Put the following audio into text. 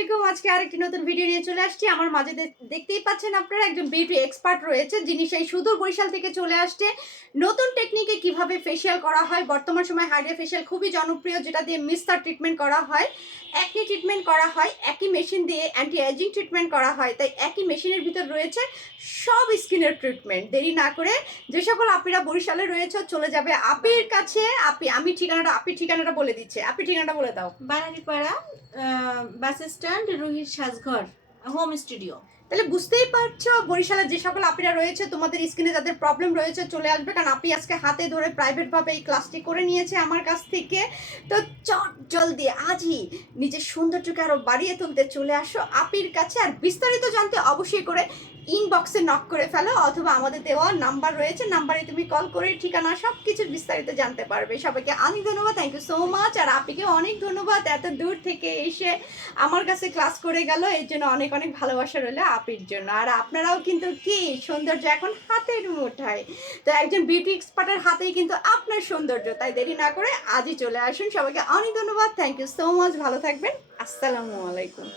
আলাইকুম। আজকে আরেকটি নতুন ভিডিও নিয়ে চলে আসছি। আমার মাঝে দেখতেই পাচ্ছেন আপনারা একজন বিউটি এক্সপার্ট রয়েছে, যিনি সেই সুদূর বরিশাল থেকে চলে আসছে। নতুন টেকনিকে কিভাবে ফেসিয়াল করা হয়। বর্তমান সময়ে হাইড্রা ফেসিয়াল খুবই জনপ্রিয়, যেটা দিয়ে মিস্টার ট্রিটমেন্ট করা হয়, একই ট্রিটমেন্ট করা হয়, একই মেশিন দিয়ে অ্যান্টি এজিং ট্রিটমেন্ট করা হয়। তাই একই মেশিনের ভিতর রয়েছে সব স্কিনের ট্রিটমেন্ট। দেরি না করে যে সকল আপিরা বরিশালে রয়েছে চলে যাবে আপির কাছে। আপির ঠিকানাটা বলে দিচ্ছে। আপি ঠিকানাটা বলে দাও। বানারীপাড়া বাস স্ট্যান্ড, রুহির সাজঘর, হোম স্টুডিও। তাহলে বুঝতেই পারছো বরিশালে যে সকল আপিরা রয়েছে, তোমাদের স্কিনে যাদের প্রবলেম রয়েছে চলে আসবে, কারণ আপি আজকে হাতে ধরে প্রাইভেটভাবে এই ক্লাসটি করে নিয়েছে আমার কাছ থেকে। তো চট জলদি আজই নিজের সৌন্দর্যকে আরো বাড়িয়ে তুলতে চলে আসো আপির কাছে। আর বিস্তারিত জানতে অবশ্যই করে ইনবক্সে নক করে ফেলো, অথবা আমাদের দেওয়া নাম্বার রয়েছে, নাম্বারে তুমি কল করে ঠিকানা সব কিছু বিস্তারিত জানতে পারবে। সবাইকে অনেক ধন্যবাদ, থ্যাংক ইউ সো মাচ। আর আপিকে অনেক ধন্যবাদ, এত দূর থেকে এসে আমার কাছে ক্লাস করে গেল, এর জন্য অনেক অনেক ভালোবাসা রইলো আপির জন্য। আর আপনারাও কিন্তু কি সৌন্দর্য এখন হাতের মুঠায়, তো একজন বিউটি এক্সপার্টের হাতেই কিন্তু আপনার সৌন্দর্য। তাই দেরি না করে আজই চলে আসুন। সবাইকে অনেক ধন্যবাদ, থ্যাংক ইউ সো মাচ, ভালো থাকবেন, আসসালামু আলাইকুম।